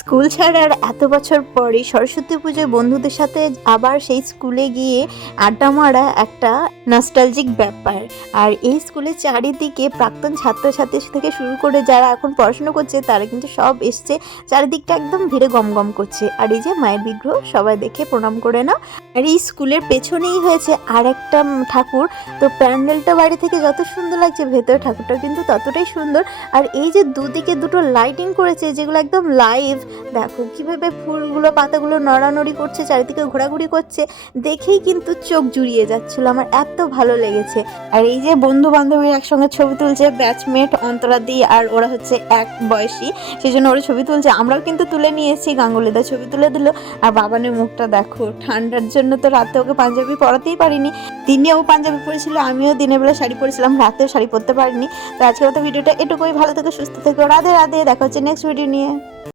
School ছাড়ার এত বছর পরে সরস্বতী পুজোয় বন্ধুদের সাথে আবার সেই স্কুলে গিয়ে আড্ডা মারা একটা নস্টালজিক ব্যাপার। আর এই স্কুলের চারিদিকে প্রাক্তন ছাত্রছাত্রী থেকে শুরু করে যারা এখন পড়াশুনো করছে তারা কিন্তু সব এসছে, চারিদিকটা একদম ভিড়ে গমগম করছে। আর এই যে মায়ের বিগ্রহ সবাই দেখে প্রণাম করে নাও। আর এই স্কুলের পেছনেই হয়েছে আর একটা ঠাকুর, তো প্যান্ডেলটা বাইরে থেকে যত সুন্দর লাগছে ভেতরে ঠাকুরটা কিন্তু ততটাই সুন্দর। আর এই যে দুদিকে দুটো লাইটিং করেছে যেগুলো একদম লাইভ, দেখো কিভাবে ফুলগুলো পাতাগুলো নড়ানড়ি করছে, চারিদিকে ঘোরাঘুরি করছে, দেখেই কিন্তু চোখ জুড়িয়ে যাচ্ছিল, আমার এত ভালো লেগেছে। আর এই যে বন্ধু বান্ধবীর একসঙ্গে ছবি তুলছে, ব্যাচমেট অন্তরাদি, আর ওরা হচ্ছে এক বয়সী, সেই জন্য ওরা ছবি তুলছে, আমরাও কিন্তু তুলে নিয়েছি। গাঙ্গুলিদা ছবি তুলে দিল। আর বাবানের মুখটা দেখো, ঠান্ডার জন্য তো রাতে ওকে পাঞ্জাবি পরাতেই পারিনি। দিনেও পাঞ্জাবি পরেছিল, আমিও দিনের বেলা শাড়ি পরেছিলাম, রাতেও শাড়ি পরতে পারিনি। তো আজকের তো ভিডিওটা এটুকুই, ভালো থেকো, সুস্থ থেকো, রাধে রাধে, দেখা হচ্ছে নেক্সট ভিডিও নিয়ে।